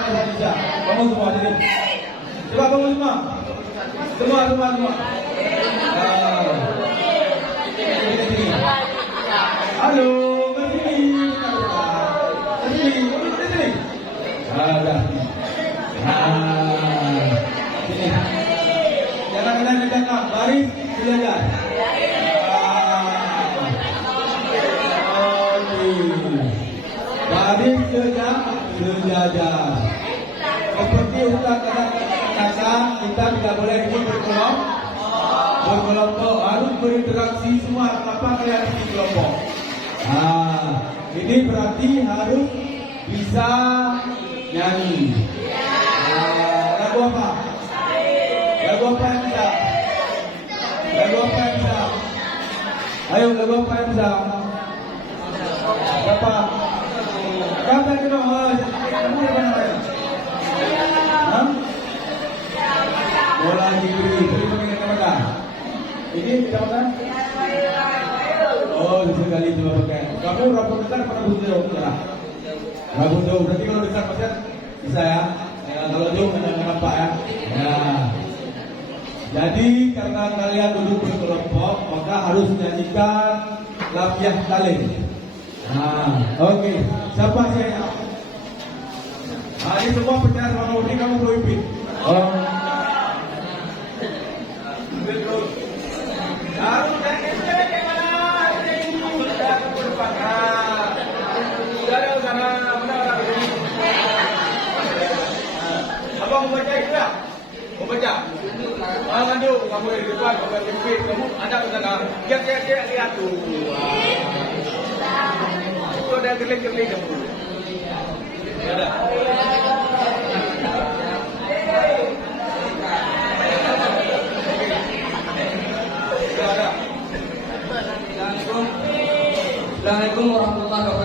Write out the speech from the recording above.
bahasa Indonesia. Bangun semua sini. Coba bangun semua. Semua. Halo, ke sini. Ada. Sini. Jangan dekat, baris sejajar. Baris sejajar. Seperti ustaz kata, kita tidak boleh ikut berkelompok, harus berinteraksi semua apa kalian di kelompok. Ini berarti harus bisa nyanyi. Lagu apa? Lagu apa yang bisa? Ayo, lagu apa yang bisa? Siapa? Kata kita, kamu apa namanya? Bola diberi pengen kemana? Ini kemana? Oh, sekali cuma pakai. Kamu rambut besar pernah butuh cerah? Rambut jauh, berarti kalau besar pasti bisa ya. Kalau jauh hanya nampak ya. Jadi karena kalian duduk berkelompok, maka harus nyanyikan lafiah talim. Oke. Siapa saya? Ini semua percaya sama Udi, kamu perlu ipin. Abang mau baca itu ya? Mau baca? Ngadu, kamu di depan, kamu di depan, kamu ada di sana. Lihat tuh. Itu ada geling-geling kamu. Ada. Assalamualaikum warahmatullahi wabarakatuh.